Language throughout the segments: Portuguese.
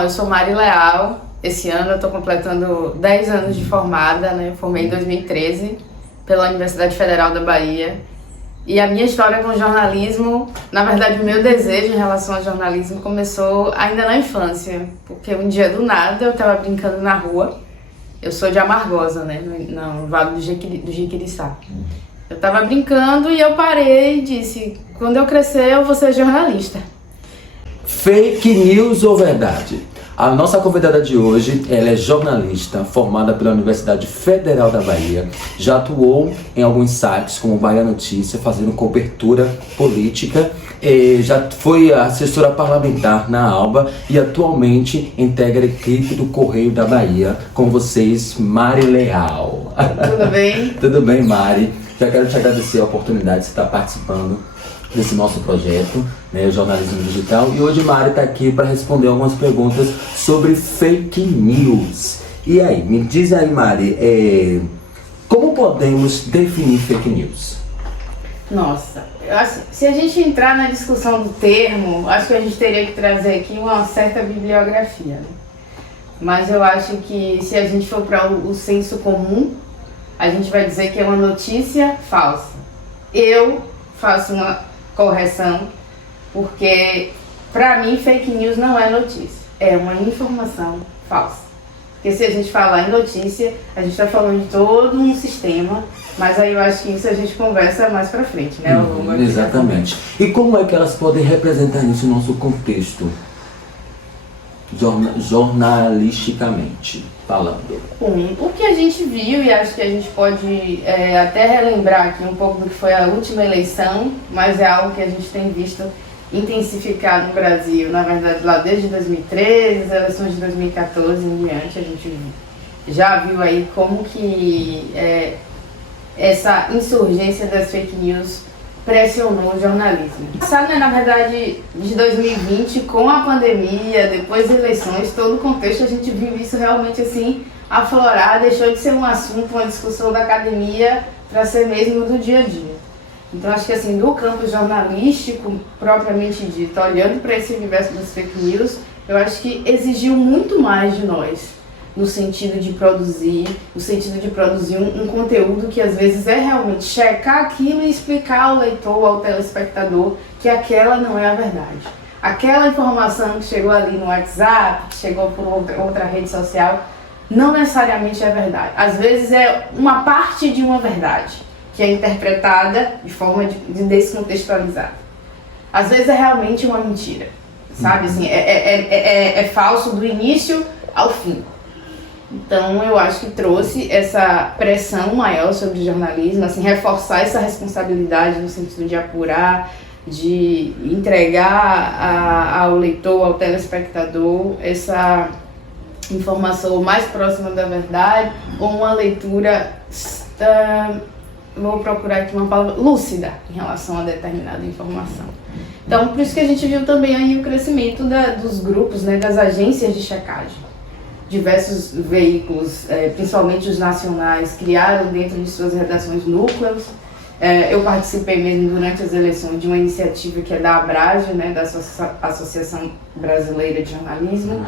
Eu sou Mari Leal. Esse ano eu estou completando 10 anos de formada, né? Eu formei em 2013 pela Universidade Federal da Bahia. E a minha história com jornalismo, na verdade o meu desejo em relação ao jornalismo começou ainda na infância. Porque um dia do nada eu estava brincando na rua. Eu sou de Amargosa, né? No Vale do Jiquiriçá. Eu estava brincando e eu parei e disse, quando eu crescer eu vou ser jornalista. Fake news ou verdade? A nossa convidada de hoje, ela é jornalista, formada pela Universidade Federal da Bahia, já atuou em alguns sites como Bahia Notícia, fazendo cobertura política, já foi assessora parlamentar na ALBA e atualmente integra a equipe do Correio da Bahia. Com vocês, Mari Leal. Tudo bem? Tudo bem, Mari. Já quero te agradecer a oportunidade de estar participando desse nosso projeto, né, o Jornalismo Digital. E hoje Mari está aqui para responder algumas perguntas sobre fake news. E aí, me diz aí, Mari, como podemos definir fake news? Nossa, se a gente entrar na discussão do termo, acho que a gente teria que trazer aqui uma certa bibliografia, né? Mas eu acho que se a gente for para o senso comum, a gente vai dizer que é uma notícia falsa. Eu faço uma correção, porque para mim fake news não é notícia, é uma informação falsa. Porque se a gente falar em notícia, a gente está falando de todo um sistema, mas aí eu acho que isso a gente conversa mais para frente, né? Exatamente. E como é que elas podem representar isso no nosso contexto, jornalisticamente falando? O que a gente viu, e acho que a gente pode até relembrar aqui um pouco do que foi a última eleição, mas é algo que a gente tem visto intensificar no Brasil, na verdade lá desde 2013, as eleições de 2014 em diante, a gente já viu aí como que essa insurgência das fake news pressionou o jornalismo. Sabe, na verdade, de 2020, com a pandemia, depois das eleições, todo o contexto, a gente viu isso realmente assim aflorar, deixou de ser um assunto, uma discussão da academia, para ser mesmo do dia a dia. Então acho que assim, no campo jornalístico, propriamente dito, olhando para esse universo das fake news, eu acho que exigiu muito mais de nós, no sentido de produzir um conteúdo que às vezes é realmente checar aquilo e explicar ao leitor, ao telespectador, que aquela não é a verdade. Aquela informação que chegou ali no WhatsApp, que chegou por outra rede social, não necessariamente é verdade. Às vezes é uma parte de uma verdade, que é interpretada de forma de descontextualizada. Às vezes é realmente uma mentira, sabe? Assim, é falso do início ao fim. Então eu acho que trouxe essa pressão maior sobre o jornalismo, assim, reforçar essa responsabilidade no sentido de apurar, de entregar ao leitor, ao telespectador, essa informação mais próxima da verdade, ou uma leitura, vou procurar aqui uma palavra, lúcida em relação a determinada informação. Então por isso que a gente viu também aí o crescimento dos grupos, né, das agências de checagem. Diversos veículos, principalmente os nacionais, criaram dentro de suas redações núcleos. Eu participei mesmo durante as eleições de uma iniciativa que é da Abrage, né, da Associação Brasileira de Jornalismo,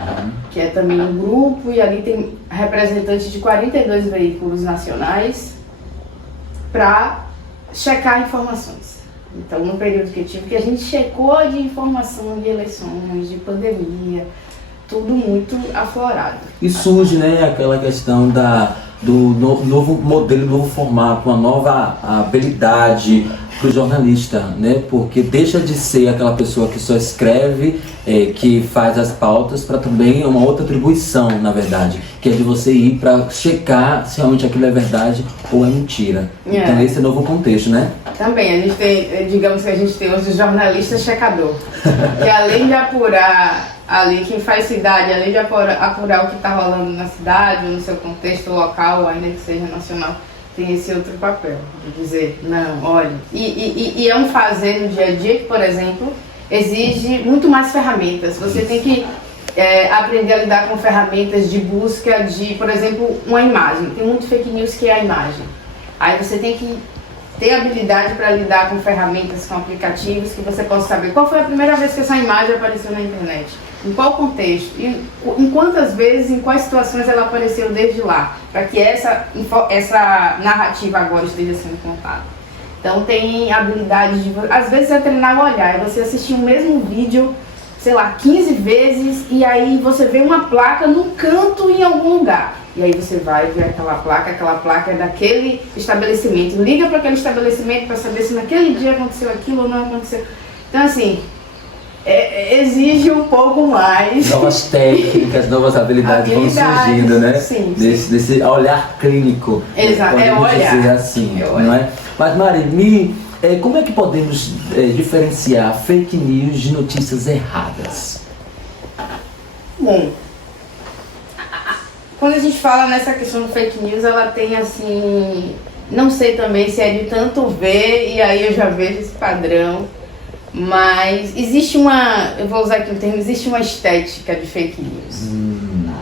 que é também um grupo, e ali tem representantes de 42 veículos nacionais para checar informações. Então, no período que eu tive, que a gente checou de informação de eleições, de pandemia, tudo muito aflorado. E surge, né, aquela questão do novo modelo, novo formato, uma nova habilidade para o jornalista, né? Porque deixa de ser aquela pessoa que só escreve, que faz as pautas, para também uma outra atribuição, na verdade, que é de você ir para checar se realmente aquilo é verdade ou é mentira. Então esse é o novo contexto, né? Também, a gente tem, digamos que a gente tem hoje o jornalista checador, que além de apurar ali quem faz cidade, além de apurar o que está rolando na cidade, ou no seu contexto local, ainda que seja nacional, tem esse outro papel, de dizer, não, olha, e é um fazer no dia a dia que, por exemplo, exige muito mais ferramentas. Você tem que aprender a lidar com ferramentas de busca de, por exemplo, uma imagem. Tem muito fake news que é a imagem. Aí você tem que ter habilidade para lidar com ferramentas, com aplicativos, que você possa saber qual foi a primeira vez que essa imagem apareceu na internet. Em qual contexto? E em quantas vezes, em quais situações ela apareceu desde lá? Para que essa narrativa agora esteja sendo contada. Então tem habilidade de... Às vezes é treinar o olhar, é você assistir o mesmo vídeo, sei lá, 15 vezes, e aí você vê uma placa no canto em algum lugar. E aí você vai ver aquela placa é daquele estabelecimento. Liga para aquele estabelecimento para saber se naquele dia aconteceu aquilo ou não aconteceu. Então assim, exige um pouco mais. Novas técnicas, novas habilidades vão surgindo, né? Sim, desse olhar clínico. Exato, olhar. Dizer assim, não é? Mas Mari, como é que podemos diferenciar fake news de notícias erradas? Bom, quando a gente fala nessa questão do fake news, ela tem assim, não sei também se é de tanto ver, e aí eu já vejo esse padrão, mas existe eu vou usar aqui o termo, existe uma estética de fake news.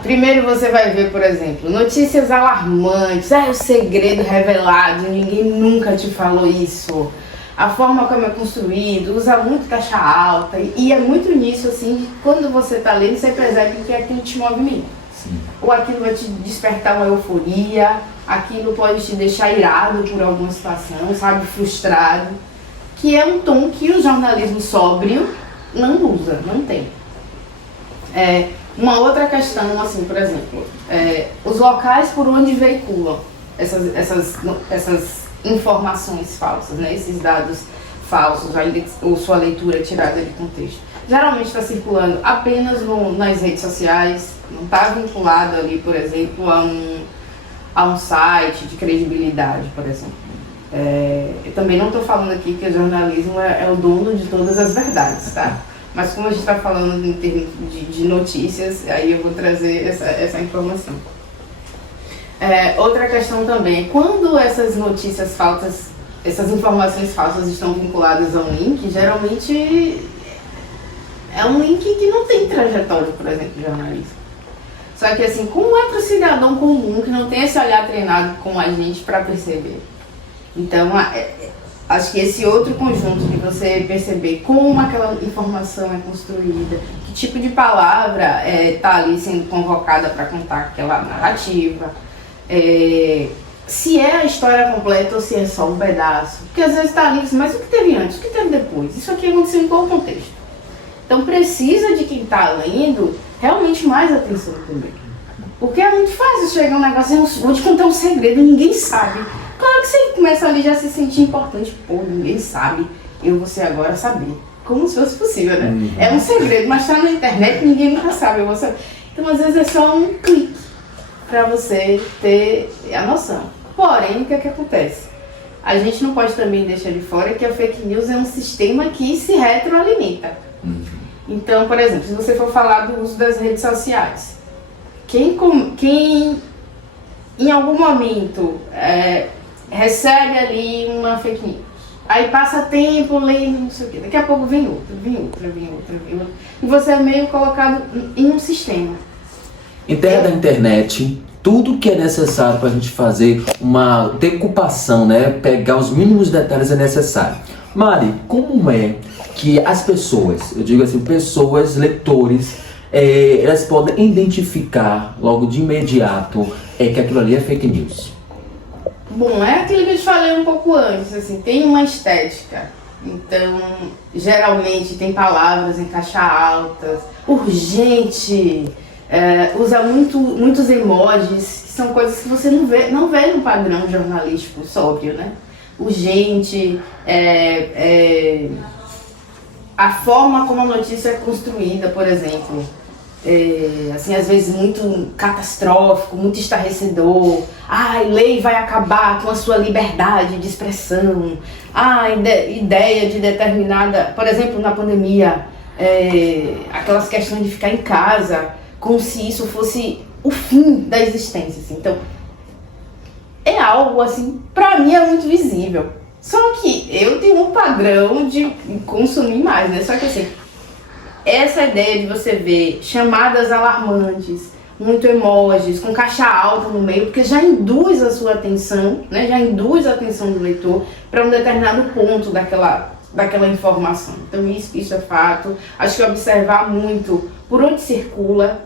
Primeiro você vai ver, por exemplo, notícias alarmantes, o segredo revelado, ninguém nunca te falou isso. A forma como é construído, usa muito caixa alta, e é muito nisso, assim, quando você está lendo, você percebe que aquilo te movimenta. Sim. Ou aquilo vai te despertar uma euforia, aquilo pode te deixar irado por alguma situação, sabe, frustrado, que é um tom que o jornalismo sóbrio não usa, não tem. Uma outra questão, assim, por exemplo, os locais por onde veiculam essas informações falsas, né? Esses dados falsos, ou sua leitura tirada de contexto. Geralmente está circulando apenas nas redes sociais, não está vinculado ali, por exemplo, a um site de credibilidade, por exemplo. Eu também não estou falando aqui que o jornalismo é o dono de todas as verdades, tá? Mas como a gente está falando em termos de notícias, aí eu vou trazer essa informação. Outra questão também, quando essas notícias falsas, essas informações falsas estão vinculadas a um link, geralmente é um link que não tem trajetória, por exemplo, de jornalismo. Só que assim, como é para o cidadão comum que não tem esse olhar treinado com a gente para perceber? Então, acho que esse outro conjunto de você perceber como aquela informação é construída, que tipo de palavra está ali sendo convocada para contar aquela narrativa, se é a história completa ou se é só um pedaço. Porque às vezes está ali, mas o que teve antes, o que teve depois? Isso aqui aconteceu em qual contexto? Então precisa de quem está lendo realmente mais atenção também. Porque é muito fácil chegar um negócio, eu vou te contar um segredo, ninguém sabe. Claro que você começa ali já a se sentir importante. Pô, ninguém sabe, eu vou ser agora saber. Como se fosse possível, né? É um segredo, mas está na internet, ninguém nunca sabe, eu vou saber. Então às vezes é só um clique para você ter a noção. Porém, o que é que acontece? A gente não pode também deixar de fora que a fake news é um sistema que se retroalimenta. Então, por exemplo, se você for falar do uso das redes sociais, quem em algum momento recebe ali uma fake news, aí passa tempo lendo, não sei o quê, daqui a pouco vem outra, e você é meio colocado em um sistema. Em terra da internet, tudo que é necessário para a gente fazer uma decupação, né? Pegar os mínimos detalhes é necessário. Mari, como é que as pessoas, eu digo assim, pessoas, leitores, elas podem identificar logo de imediato que aquilo ali é fake news? Bom, é aquilo que eu te falei um pouco antes, assim, tem uma estética. Então, geralmente tem palavras em caixa altas, urgente, usa muitos emojis, que são coisas que você não vê no padrão jornalístico sóbrio, né? Urgente, a forma como a notícia é construída, por exemplo, assim, às vezes muito catastrófico, muito estarrecedor. Lei vai acabar com a sua liberdade de expressão. Ideia de determinada, por exemplo, na pandemia, aquelas questões de ficar em casa, como se isso fosse o fim da existência, assim. Então, é algo, assim, pra mim é muito visível. Só que eu tenho um padrão de consumir mais, né? Só que, assim, essa ideia de você ver chamadas alarmantes, muito emojis, com caixa alta no meio, porque já induz a sua atenção, né? Já induz a atenção do leitor para um determinado ponto daquela informação. Então isso é fato. Acho que observar muito por onde circula.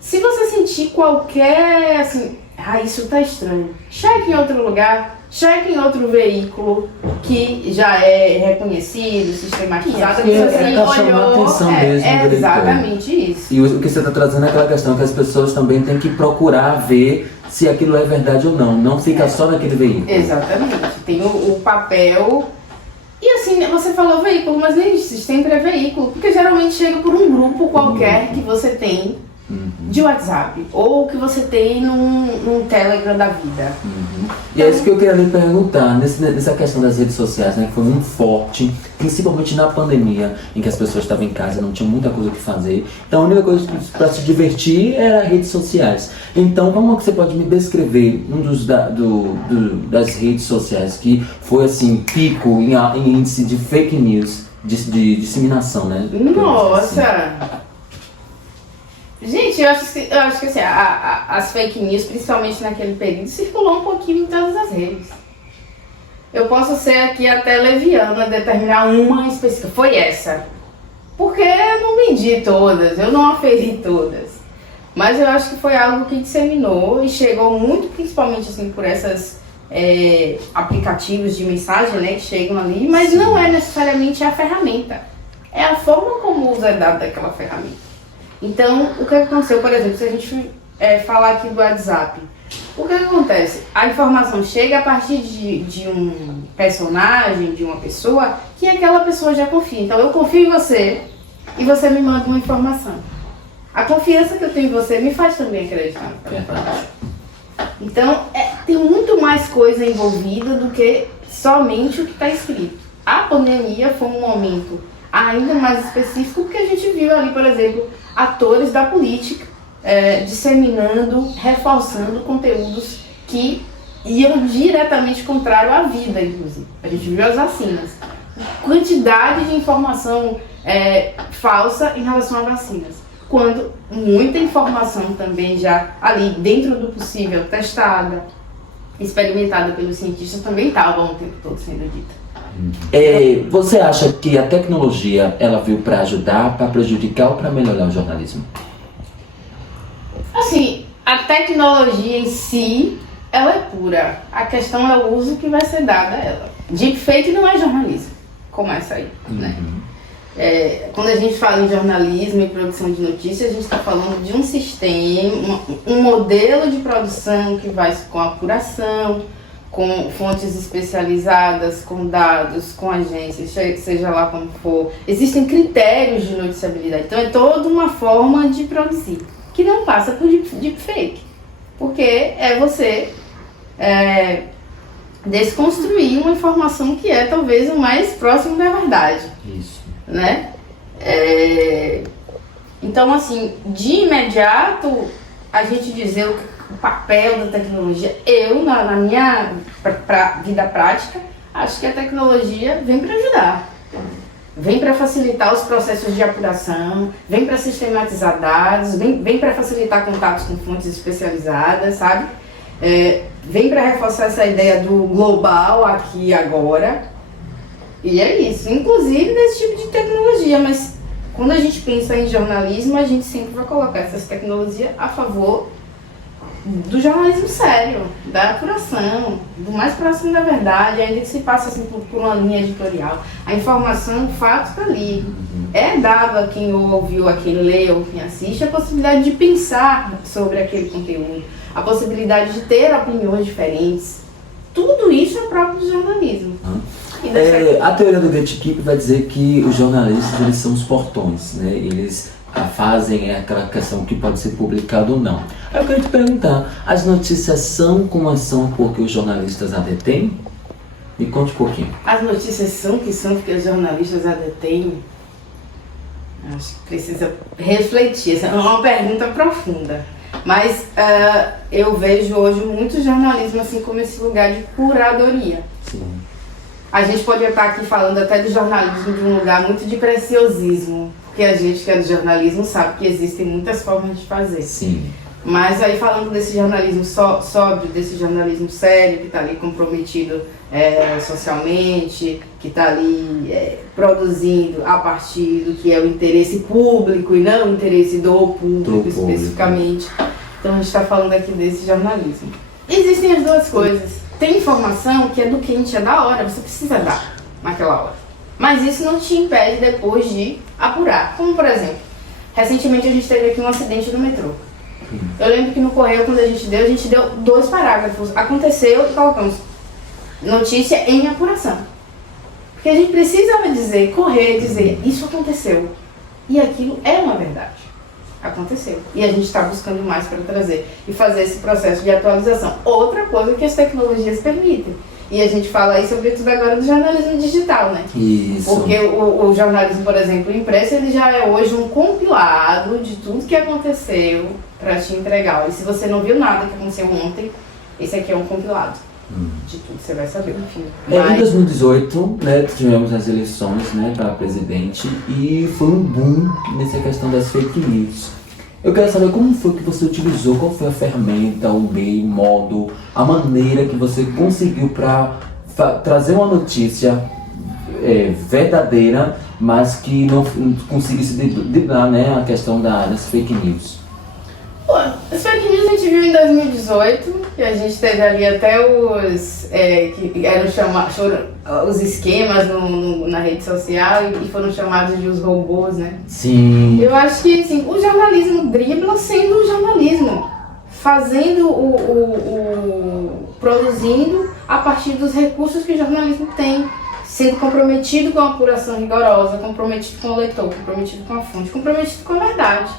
Se você sentir qualquer, assim, isso tá estranho, cheque em outro lugar, cheque em outro veículo que já é reconhecido, sistematizado. Tá chamando atenção mesmo. É exatamente isso. E o que você está trazendo é aquela questão que as pessoas também têm que procurar ver se aquilo é verdade ou não. Não fica só naquele veículo. Exatamente. Tem o papel. E assim, você falou veículo, mas nem sempre é veículo, porque geralmente chega por um grupo qualquer que você tem de WhatsApp, ou que você tem num Telegram da vida. E é isso que eu queria lhe perguntar, nessa questão das redes sociais, né, que foi muito forte, principalmente na pandemia, em que as pessoas estavam em casa, não tinham muita coisa que fazer, então a única coisa para se divertir era redes sociais. Então, como que você pode me descrever um das redes sociais que foi assim, pico em índice de fake news, de disseminação, né? Nossa! Assim. Gente, eu acho que assim, as fake news, principalmente naquele período, circulou um pouquinho em todas as redes. Eu posso ser aqui até leviana, determinar uma específica. Foi essa. Porque eu não medi todas, eu não aferi todas. Mas eu acho que foi algo que disseminou e chegou muito, principalmente assim, por esses aplicativos de mensagem, né, que chegam ali, mas não é necessariamente a ferramenta. É a forma como o uso é dado daquela ferramenta. Então, o que aconteceu, por exemplo, se a gente falar aqui do WhatsApp, o que acontece? A informação chega a partir de um personagem, de uma pessoa, que aquela pessoa já confia. Então, eu confio em você e você me manda uma informação. A confiança que eu tenho em você me faz também acreditar. Então, tem muito mais coisa envolvida do que somente o que está escrito. A pandemia foi um momento ainda mais específico, porque a gente viu ali, por exemplo, atores da política disseminando, reforçando conteúdos que iam diretamente contrário à vida, inclusive. A gente viu as vacinas. Quantidade de informação falsa em relação a vacinas. Quando muita informação também já ali dentro do possível, testada, experimentada pelos cientistas, também estava o tempo todo sendo dita. Você acha que a tecnologia ela veio para ajudar, para prejudicar ou para melhorar o jornalismo? Assim, a tecnologia em si, ela é pura. A questão é o uso que vai ser dado a ela. Deepfake não é jornalismo, começa aí, né? Quando a gente fala em jornalismo e produção de notícias, a gente está falando de um sistema, um modelo de produção que vai com apuração, com fontes especializadas, com dados, com agências, seja lá como for. Existem critérios de noticiabilidade. Então é toda uma forma de produzir, que não passa por deepfake. Porque é você desconstruir uma informação que é talvez o mais próximo da verdade. Isso. Né? Então, assim, de imediato, a gente dizer o papel da tecnologia, eu, na minha vida prática, acho que a tecnologia vem para ajudar. Vem para facilitar os processos de apuração, vem para sistematizar dados, vem para facilitar contatos com fontes especializadas, sabe? Vem para reforçar essa ideia do global aqui e agora. E é isso, inclusive nesse tipo de tecnologia, mas quando a gente pensa em jornalismo, a gente sempre vai colocar essas tecnologias a favor do jornalismo sério, da apuração, do mais próximo da verdade, ainda que se passe assim, por uma linha editorial. A informação, o fato está ali. É dado a quem ouviu, a quem lê ou quem assiste, a possibilidade de pensar sobre aquele conteúdo, a possibilidade de ter opiniões diferentes. Tudo isso é próprio do jornalismo. A teoria do gatekeep vai dizer que os jornalistas eles são os portões, né? Eles fazem aquela questão que pode ser publicado ou não. Aí eu quero te perguntar, as notícias são como são porque os jornalistas a detêm? Me conte um pouquinho. As notícias são porque os jornalistas a detêm? Acho que precisa refletir, essa é uma pergunta profunda. Mas eu vejo hoje muito jornalismo assim como esse lugar de curadoria. Sim. A gente pode estar aqui falando até do jornalismo de um lugar muito de preciosismo, porque a gente que é do jornalismo sabe que existem muitas formas de fazer. Sim. Mas aí falando desse jornalismo sóbrio, desse jornalismo sério, que está ali comprometido socialmente, que está ali produzindo a partir do que é o interesse público e não o interesse do público especificamente. Então a gente está falando aqui desse jornalismo. Existem as duas coisas. Tem informação que é do quente, é da hora, você precisa dar naquela hora. Mas isso não te impede depois de apurar. Como por exemplo, recentemente a gente teve aqui um acidente no metrô. Eu lembro que no correio, quando a gente deu 2 parágrafos. Aconteceu e colocamos notícia em apuração. Porque a gente precisava dizer, isso aconteceu. E aquilo é uma verdade. Aconteceu. E a gente está buscando mais para trazer e fazer esse processo de atualização. Outra coisa que as tecnologias permitem. E a gente fala aí, sobretudo agora, do jornalismo digital, né? Isso. Porque o jornalismo, por exemplo, impresso, ele já é hoje um compilado de tudo que aconteceu para te entregar. E se você não viu nada que aconteceu ontem, esse aqui é um compilado de tudo, você vai saber, enfim. Em 2018, né, tivemos as eleições, né, para presidente e foi um boom nessa questão das fake news. Eu quero saber como foi que você utilizou, qual foi a ferramenta, o meio, o modo, a maneira que você conseguiu para trazer uma notícia verdadeira, mas que não conseguisse driblar, né, a questão das fake news. Bom, as fake news a gente viu em 2018, que a gente teve ali até os que eram chamados, os esquemas na rede social e foram chamados de os robôs, né? Sim. Eu acho que assim, o jornalismo dribla sendo o jornalismo, fazendo produzindo a partir dos recursos que o jornalismo tem, sendo comprometido com a apuração rigorosa, comprometido com o leitor, comprometido com a fonte, comprometido com a verdade.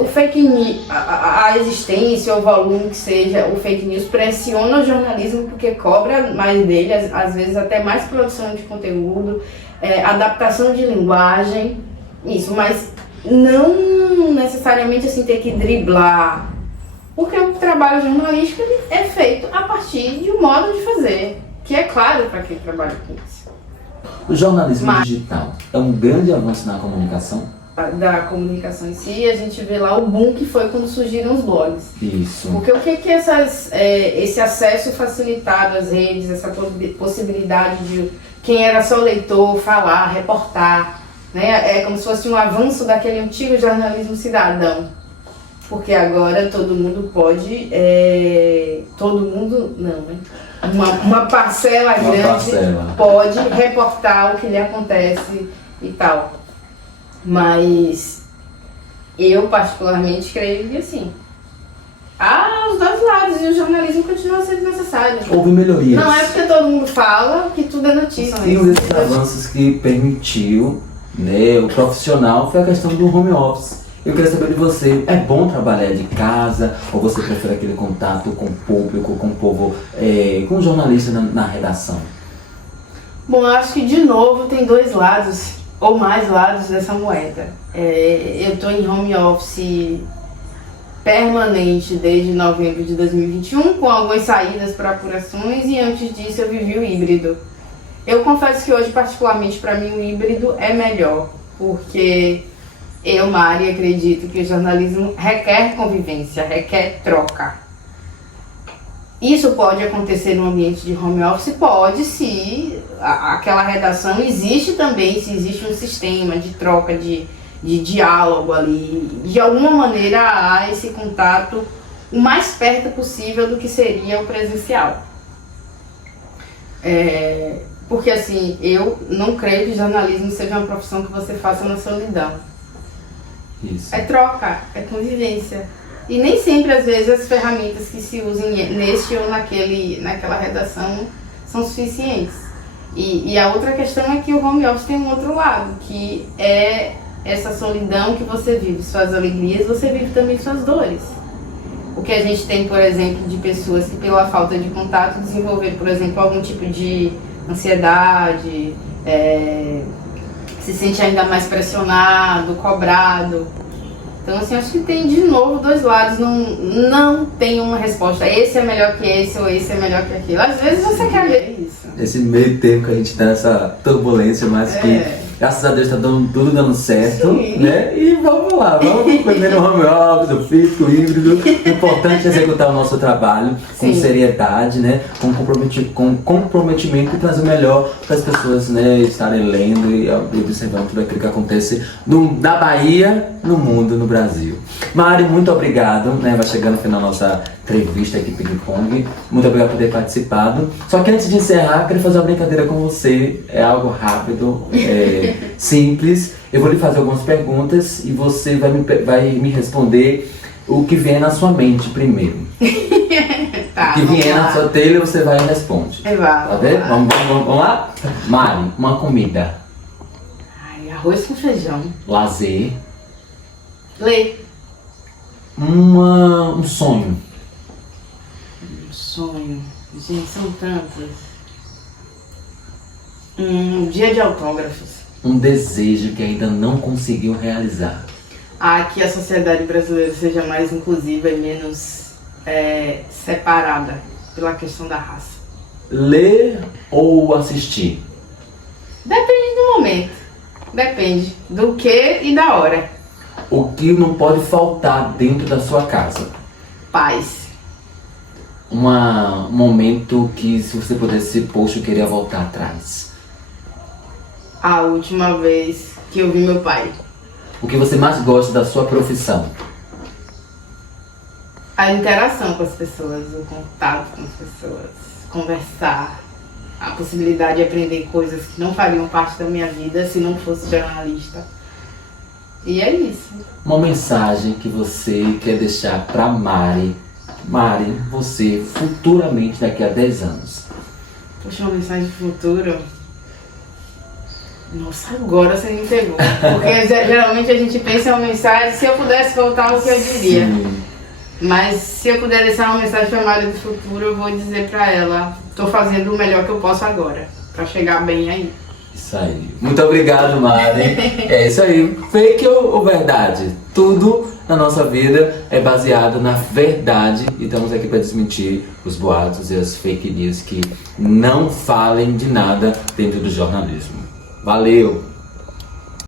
O fake news, a existência ou o volume que seja, o fake news pressiona o jornalismo porque cobra mais dele, às vezes até mais produção de conteúdo, adaptação de linguagem, isso, mas não necessariamente assim ter que driblar, porque o trabalho jornalístico ele é feito a partir de um modo de fazer, que é claro para quem trabalha com isso. O jornalismo digital é um grande avanço na comunicação? Da comunicação em si, a gente vê lá o boom que foi quando surgiram os blogs. Isso. Porque o que esse acesso facilitado às redes, essa possibilidade de quem era só leitor falar, reportar, né? É como se fosse um avanço daquele antigo jornalismo cidadão. Porque agora todo mundo pode, todo mundo não, né? Uma parcela grande pode reportar o que lhe acontece e tal. Mas eu particularmente creio que assim, há os dois lados e o jornalismo continua sendo necessário. Houve melhorias. Não é porque todo mundo fala que tudo é notícia. E um desses avanços que permitiu, né, o profissional foi a questão do home office. Eu queria saber de você, é bom trabalhar de casa ou você prefere aquele contato com o público, com o povo, com o jornalista na redação? Bom, eu acho que de novo tem dois lados ou mais lados dessa moeda. Eu estou em home office permanente desde novembro de 2021, com algumas saídas para apurações, e antes disso eu vivi o híbrido. Eu confesso que hoje, particularmente para mim, o híbrido é melhor, porque eu, Mari, acredito que o jornalismo requer convivência, requer troca. Isso pode acontecer no ambiente de home office? Pode, se aquela redação existe também, se existe um sistema de troca, de diálogo ali. De alguma maneira há esse contato o mais perto possível do que seria o presencial. Porque assim, eu não creio que jornalismo seja uma profissão que você faça na solidão. Isso. É troca, é convivência. E nem sempre, às vezes, as ferramentas que se usem neste ou naquela redação são suficientes. E a outra questão é que o home office tem um outro lado, que é essa solidão que você vive. Suas alegrias, você vive também suas dores. O que a gente tem, por exemplo, de pessoas que, pela falta de contato, desenvolveram, por exemplo, algum tipo de ansiedade, se sente ainda mais pressionado, cobrado. Então, assim, acho que tem de novo dois lados, não tem uma resposta. Esse é melhor que esse ou esse é melhor que aquilo. Às vezes você quer ver isso. Esse meio tempo que a gente tá nessa turbulência, mas que Graças a Deus tá tudo dando certo, Sim. né? E vamos lá, vamos aprender no home office, o físico, o híbrido. O importante é executar o nosso trabalho com Sim. seriedade, né? Com comprometimento e trazer o melhor para as pessoas, né? Estarem lendo e observando tudo aquilo que acontece na Bahia, no mundo, no Brasil. Mari, muito obrigado, né? Vai chegando no final da nossa entrevista aqui, Ping Pong. Muito obrigado por ter participado. Só que antes de encerrar, quero fazer uma brincadeira com você. É algo rápido, simples. Eu vou lhe fazer algumas perguntas e você vai me responder o que vier na sua mente primeiro. Tá, O que vier na sua telha, você vai e responde. Tá vendo? Vamos lá? Mari, uma comida. Ai, arroz com feijão. Lazer. Ler. Um sonho. Sonho. Gente, são tantos. Dia de autógrafos. Um desejo que ainda não conseguiu realizar. Que a sociedade brasileira seja mais inclusiva e menos separada pela questão da raça. Ler ou assistir? Depende do momento. Depende do que e da hora. O que não pode faltar dentro da sua casa? Paz. Um momento que, se você pudesse, poxa, eu queria voltar atrás. A última vez que eu vi meu pai. O que você mais gosta da sua profissão? A interação com as pessoas, o contato com as pessoas, conversar, a possibilidade de aprender coisas que não fariam parte da minha vida se não fosse jornalista. E é isso. Uma mensagem que você quer deixar para Mari, você futuramente daqui a 10 anos. Poxa, uma mensagem de futuro. Nossa, agora você me pegou. Porque geralmente a gente pensa em uma mensagem, se eu pudesse voltar, o que eu diria. Sim. Mas se eu puder deixar uma mensagem para a Mari do futuro, eu vou dizer para ela, tô fazendo o melhor que eu posso agora, para chegar bem aí. Isso aí. Muito obrigado, Mari. É isso aí. Fake ou verdade? Tudo na nossa vida é baseado na verdade e estamos aqui para desmentir os boatos e as fake news que não falem de nada dentro do jornalismo. Valeu!